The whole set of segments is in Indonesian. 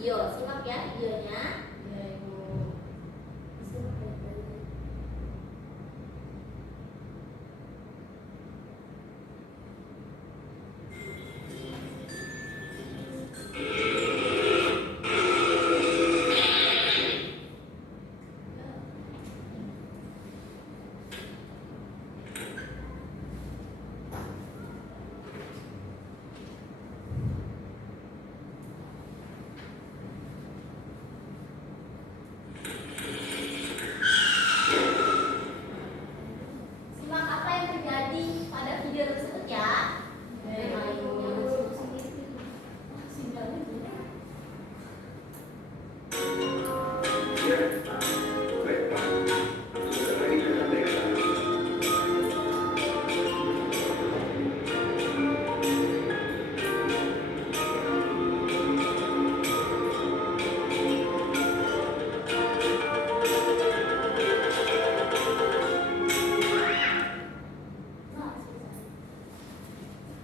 video. Simak ya videonya. Ya, Ibu. Simak apa yang terjadi pada video tersebut ya.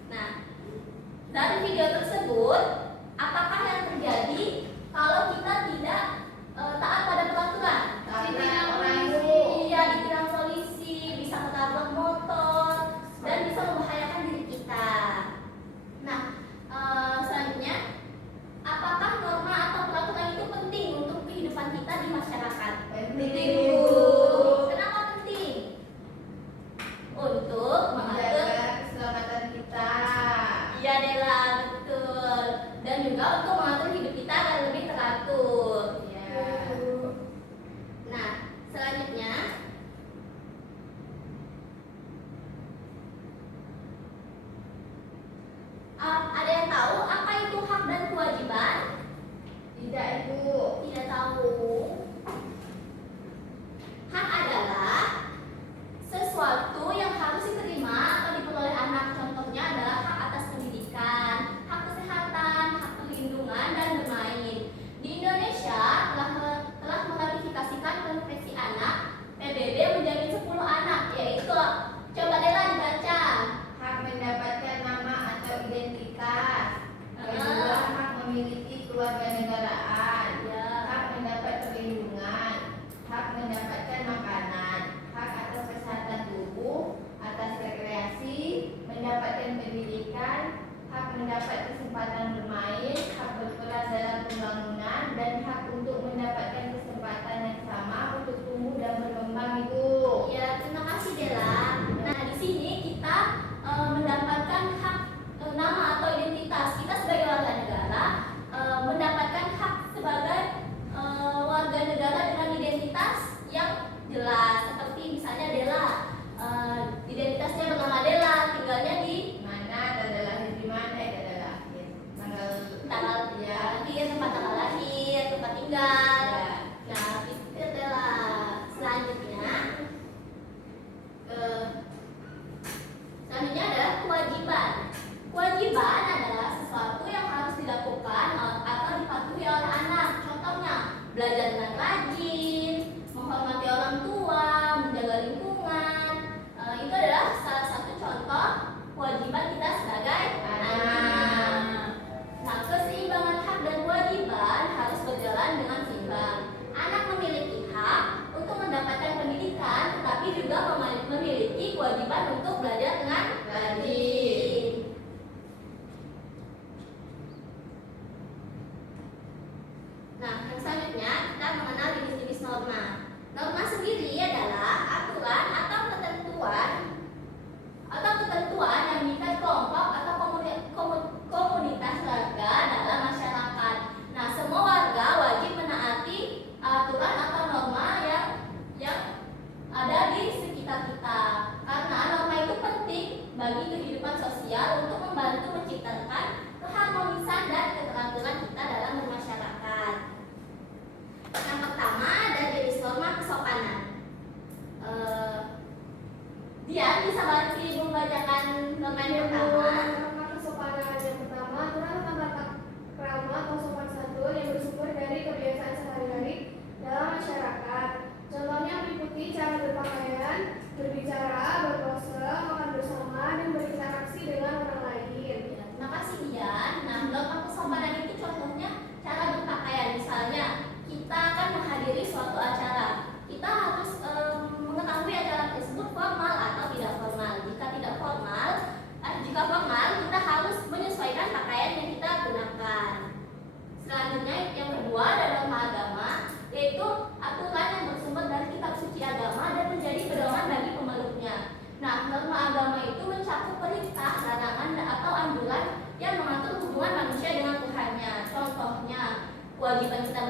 Nah, dari video tersebut, apakah yang terjadi kalau kita tidak taat pada peraturan? Ditilang polisi, iya, ditilang polisi, bisa ketabrak motor, dan bisa membahayakan diri kita. Nah, selanjutnya, apakah norma atau peraturan itu penting untuk kehidupan kita di masyarakat? Penting, Bu. Bu. Kenapa penting? Untuk mengatur. Menjaga keselamatan kita. Iya Dela, betul. Dan juga untuk mengatur hidup kita agar lebih teratur. Ya. Nah, selanjutnya ada yang tahu apa itu hak dan kewajiban? Tidak, Ibu. Tidak tahu. Hak adalah sesuatu yang harus diterima atau diperoleh anak. Contohnya adalah hak atas pendidikan, hak kesehatan, hak perlindungan, dan bermain. Di Indonesia telah meratifikasikan Konvensi Anak PBB menjamin 10 anak, yaitu coba Dela dibaca. Hak mendapatkan nama atau identitas. Kedua, hak memiliki kewarganegaraan. Ya. Hak mendapat perlindungan. Hak mendapatkan makanan. Hak atas kesehatan tubuh, atas rekreasi, mendapatkan pendidikan, hak mendapat kesempatan bermain, hak berperan dalam pembangunan, dan hak untuk mendapatkan kesempatan yang sama untuk tumbuh dan berkembang, Ibu. Ya, terima kasih Dela. Nah, di sini kita mendapatkan hak nama atau identitas. Kita sebagai warga negara mendapatkan hak sebagai warga negara dengan identitas yang jelas. Seperti misalnya Dela, identitasnya bernama Dela, tinggalnya di Mana, tanda lahir di mana? Tanda lahir. tanggal Ya. lahir, tanggal lahir, tempat tinggal. Ya. Nah, itu adalah selanjutnya. Selanjutnya adalah kewajiban. Kewajiban adalah sesuatu yang harus dilakukan atau dipatuhi oleh anak. Contohnya, belajar dengan rajin, menghormati orang tua, menjaga lingkungan. Itu adalah salah satu contoh kewajiban kita sebagai anak. Nah, keseimbangan hak dan kewajiban harus berjalan dengan seimbang. Anak memiliki hak untuk mendapatkan pendidikan, tetapi juga memiliki kewajiban untuk belajar dengan rajin. Nah, yang selanjutnya kita mengenal jenis-jenis norma. Norma sendiri adalah aturan atau ketentuan yang mengikat kelompok atau komunitas warga dalam masyarakat. Nah, semua warga wajib menaati aturan atau norma yang ada di sekitar kita. Karena norma itu penting bagi kehidupan sosial untuk membantu menciptakan keharmonisan dan keteraturan kita dalam bermasyarakat. Yang pertama ada jenis norma kesopanan. Dia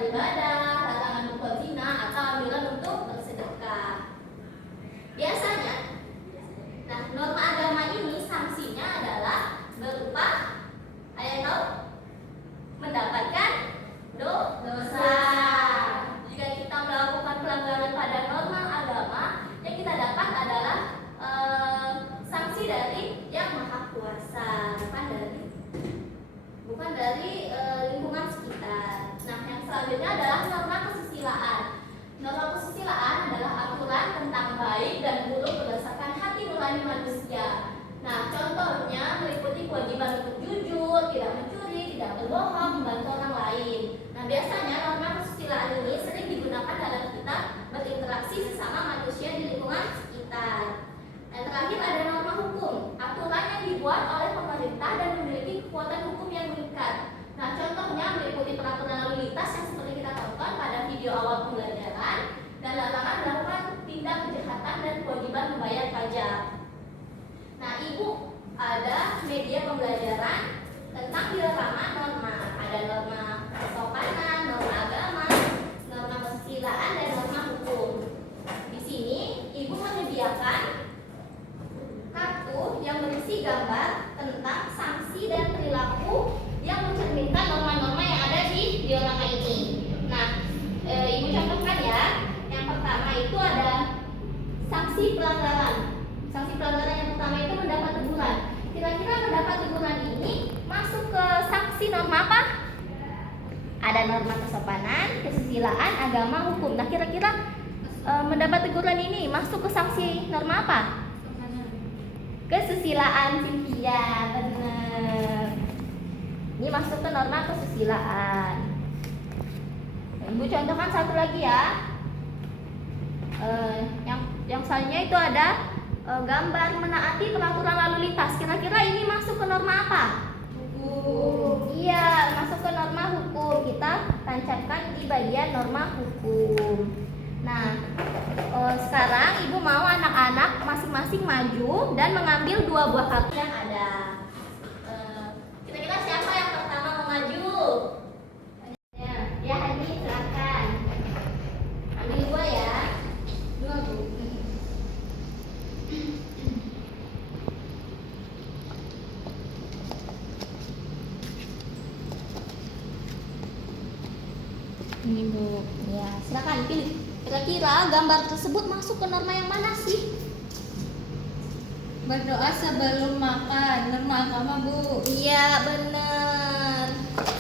beribadah, larangan berzina, atau anjuran untuk bersedekah. Biasanya, nah norma agama ini sanksinya adalah berupa, ada yang tahu? Mendapatkan dosa. Jika kita melakukan pelanggaran pada norma agama, yang kita dapat adalah sanksi dari Yang Maha Kuasa, bukan dari lingkungan sekitar. Nah, yang selanjutnya adalah norma kesusilaan. Norma kesusilaan adalah aturan tentang baik dan buruk berdasarkan hati nurani manusia. Nah, contohnya meliputi kewajiban untuk jujur, tidak mencuri, tidak berbohong, membantu orang lain. Nah, biasanya norma kesusilaan ini sering digunakan dalam kita berinteraksi sesama manusia di lingkungan sekitar. Dan terakhir ada norma hukum, aturan yang dibuat oleh pemerintah dan memiliki kekuatan hukum yang mengikat. Nah, contohnya meliputi peraturan lalu lintas yang seperti kita tonton pada video awal pembelajaran, dan larangan melakukan tindak kejahatan dan kewajiban membayar pajak. Nah, Ibu ada media pembelajaran tentang diorama norma. Ada norma kesopanan, norma agama, norma kesusilaan, dan norma hukum. Di sini Ibu menyediakan kartu yang berisi gambar tentang sanksi dan perilaku yang mencerminkan norma-norma yang ada di diorama ini. Nah, Ibu contohkan ya. Yang pertama itu ada sanksi pelanggaran. Sanksi pelanggaran yang pertama itu mendapat teguran. Kira-kira mendapat teguran ini masuk ke sanksi norma apa? Ada norma kesopanan, kesusilaan, agama, hukum. Nah, kira-kira mendapat teguran ini masuk ke sanksi norma apa? Kesusilaan, Cynthia, benar. Ini masuk ke norma kesusilaan. Ibu contohkan satu lagi ya. Yang selanjutnya itu ada gambar menaati peraturan lalu lintas. Kira-kira ini masuk ke norma apa? Hukum. Iya, masuk ke norma hukum. Kita tancapkan di bagian norma hukum. Nah, sekarang Ibu mau anak-anak masing-masing maju dan mengambil 2 buah kartu yang ada. Kira-kira siapa yang pertama mau maju? Ya, Hani, silakan. Ambil 2 ya. 2, Bu. Ini, Bu. Ya, silakan pilih. Kira-kira gambar tersebut masuk ke norma yang mana sih? Berdoa sebelum makan, norma agama, Bu. Iya, benar.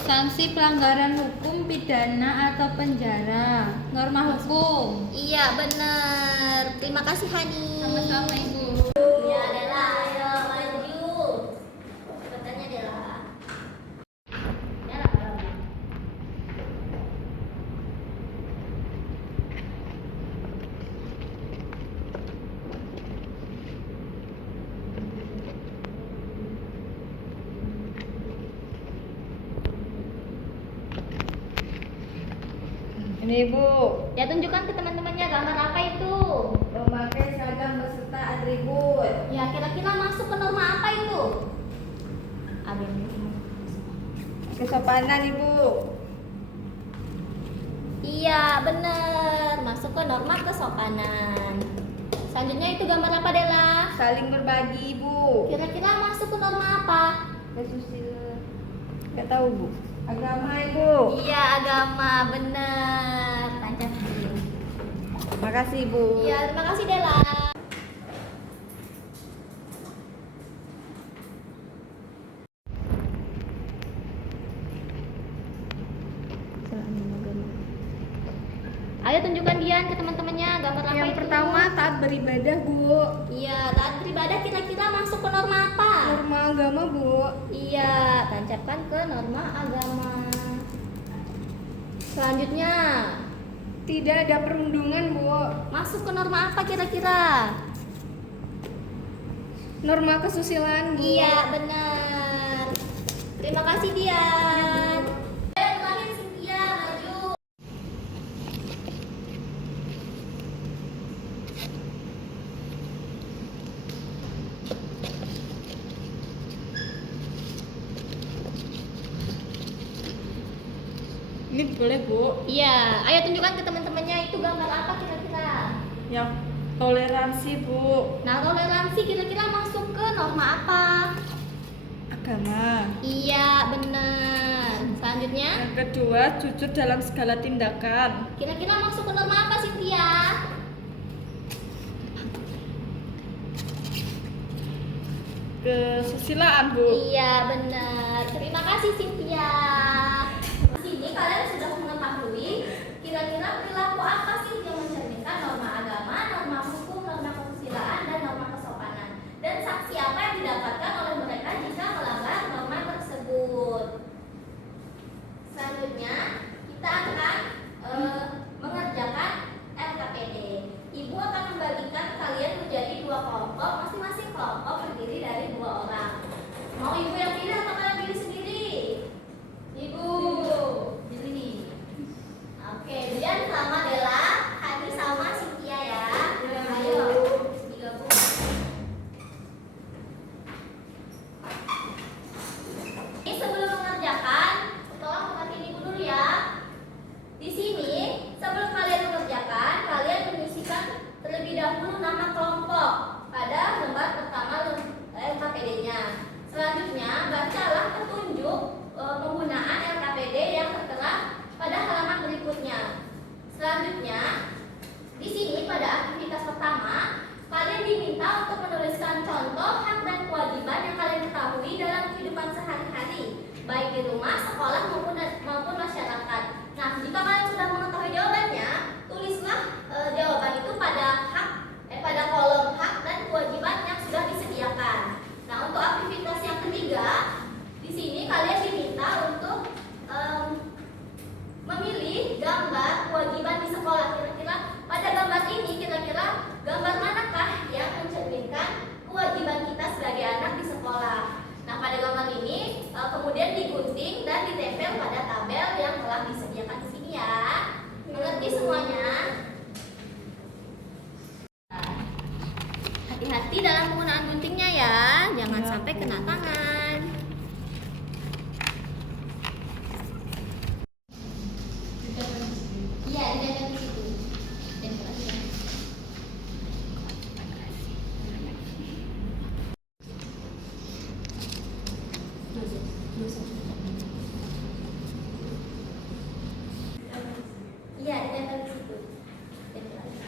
Sanksi pelanggaran hukum pidana atau penjara, norma hukum. Iya, benar. Terima kasih, Hani. Sama-sama, Ibu. Ya, Dela, ayo maju. Cepetannya, Dela. Dela, kalau enggak. Ini, Bu. Ya, tunjukkan ke teman-temannya gambar apa itu. Memakai seragam beserta atribut. Ya, kira-kira masuk ke norma apa itu? Kesopanan, Ibu. Iya, benar. Masuk ke norma kesopanan. Selanjutnya itu gambar apa, Dela? Saling berbagi, Bu. Kira-kira masuk ke norma apa? Kesusilaan. Enggak tahu, Bu. Agama, Ibu. Iya, agama, benar. Tancapin. Makasih, Bu. Iya, terima kasih, Dela. Ayo tunjukkan Dian ke teman-temannya gambar apa Yang itu? pertama taat beribadah, Bu. Iya, taat beribadah kira-kira masuk ke norma apa? Norma agama, Bu. Iya, tancapkan ke norma agama. Selanjutnya, Tidak ada perundungan, Bu. masuk ke norma apa kira-kira? Norma kesusilaan, Bu. Iya, benar. Terima kasih, Dian. Terakhir, Cynthia, maju. Ini boleh, Bu. Iya, ayo tunjukkan ke teman-temannya itu gambar apa kira-kira. Yang toleransi, Bu. Nah, toleransi kira-kira masuk ke norma apa? Agama. Iya, benar. Selanjutnya, Yang kedua, jujur dalam segala tindakan. kira-kira masuk ke norma apa, Cynthia? Kesusilaan, Bu. Iya, benar. Terima kasih, Cynthia. Di sini kalian sudah mengetahui kira-kira perilaku apa sih yang mencerminkan norma agama, norma hukum, norma kesusilaan, dan norma kesopanan. Dan sanksi apa yang didapatkan oleh mereka jika melanggar norma tersebut. Selanjutnya, kita akan mengerjakan LKPD. Ibu akan membagikan kalian menjadi 2 kelompok, masing-masing kelompok terdiri dari 2 orang. Mau ibu yang pilih atau kalian pilih sendiri? Ibu pilih. Oke, Dian sama Dela, Hani sama Cynthia ya. Ayo digabung. Ini sebelum mengerjakan, tolong perhatiin ibu dulu ya. Di sini, sebelum kalian mengerjakan, kalian mengisikan terlebih dahulu nama kelompok pada lembar pertama LKPD-nya. Selanjutnya, bacalah petunjuk penggunaan LKPD yang tertera pada halaman berikutnya. Selanjutnya, di sini pada aktivitas pertama, kalian diminta untuk menuliskan contoh hak dan kewajiban yang kalian ketahui dalam kehidupan sehari-hari, baik di rumah, sekolah maupun masyarakat. Nah, jika kalian sudah mengetahui jawabannya, tulislah jawaban itu pada kolom hak dan kewajiban yang sudah disediakan. Nah, untuk aktivitas yang ketiga, di sini kalian diminta untuk memilih gambar kewajiban di sekolah. Kira-kira pada gambar ini, kira-kira gambar manakah yang mencerminkan kewajiban kita sebagai anak di sekolah. Nah, pada gambar ini kemudian digunting dan ditempel pada tabel yang telah disediakan di sini ya. Mengerti semuanya? Hati-hati dalam penggunaan guntingnya ya, jangan Ya, sampai Bu. kena tangan. Iya, ditempel di situ. Tempel aja. Iya, ditempel di situ. Tempel aja.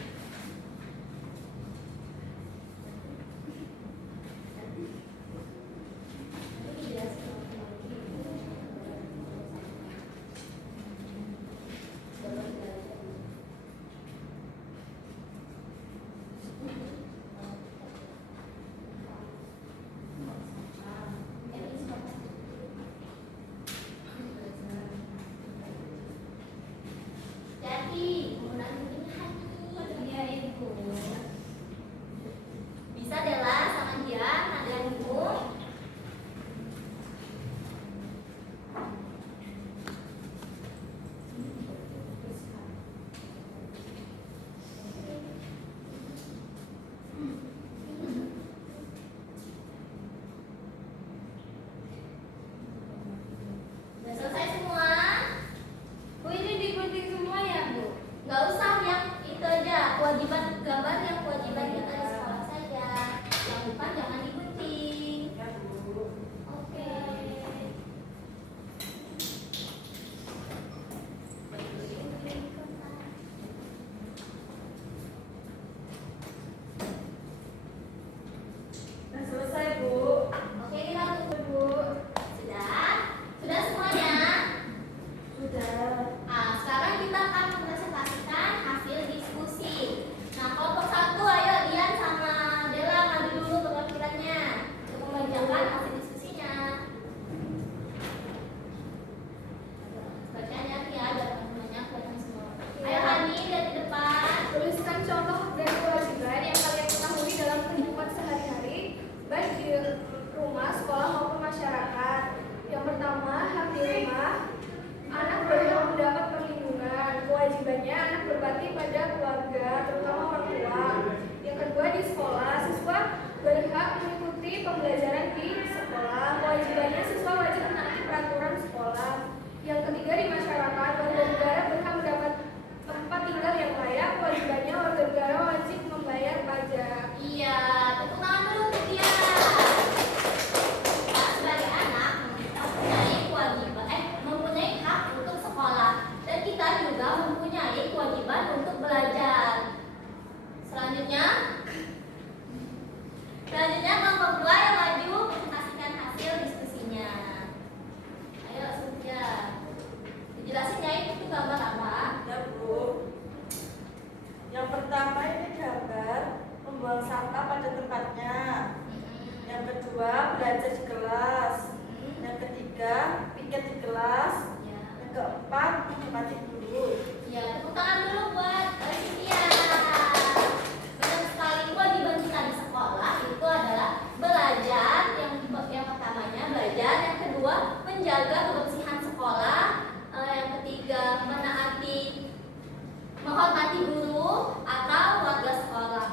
menghormati guru atau warga sekolah.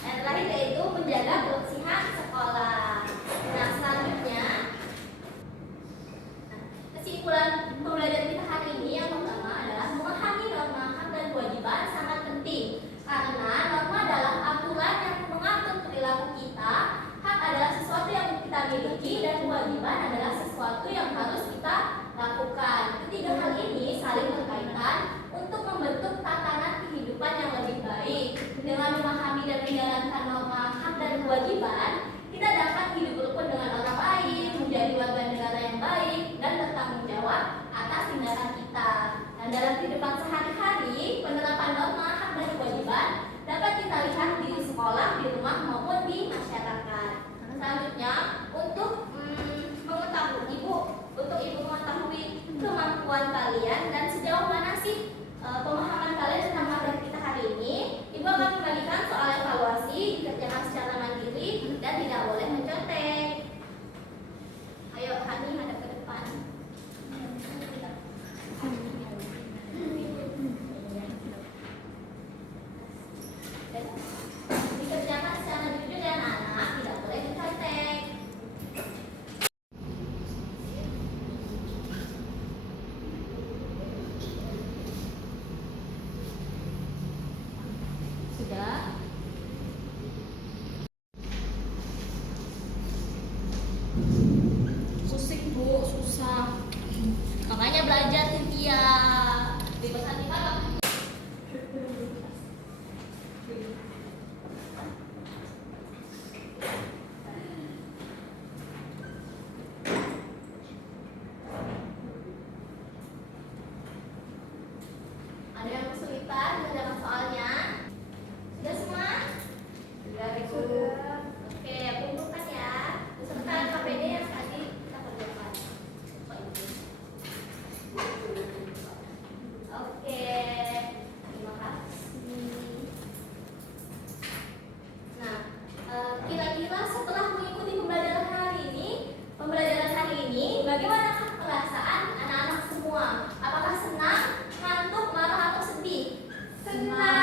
Yang terakhir yaitu menjaga kebersihan sekolah. Nah, selanjutnya kesimpulan pembelajaran kita hari ini yang pertama adalah memahami norma hak dan kewajiban sangat penting karena norma adalah aturan yang mengatur perilaku kita. Hak adalah sesuatu yang kita miliki dan kewajiban adalah sesuatu yang harus kita lakukan. Ketiga hal ini saling berkaitan untuk membentuk tatanan kehidupan yang lebih baik. Dengan memahami dan menjalankan norma hak dan kewajiban, kita dapat hidup rukun dengan orang lain, menjadi warga negara yang baik, dan bertanggung jawab atas tindakan kita. Dan dalam kehidupan sehari-hari, penerapan norma hak dan kewajiban dapat kita lihat di sekolah, di rumah, maupun di masyarakat. Selanjutnya, untuk ibu mengetahui kemampuan kalian dan sejauh mana sih pemahaman kalian tentang materi kita hari ini, ibu akan membagikan soal evaluasi dikerjakan secara mandiri dan tidak boleh mencontek. Ayo, Hani hadap ke depan. Dikerjakan secara jujur dan anak, tidak boleh mencontek. Sudah. Pusing Bu, susah. Makanya belajar Cynthia. Bebas hati malam. Ada yang kesulitan mengerjakan soalnya? Sudah semua? Sudah, Ibu. Oke, kumpulkan ya. Beserta KPD yang tadi kita kerjakan. Oke, terima kasih. Nah, kira-kira setelah mengikuti pembelajaran hari ini, bagaimana perasaan anak-anak semua? Apakah senang, ngantuk, marah, atau sedih? Senang.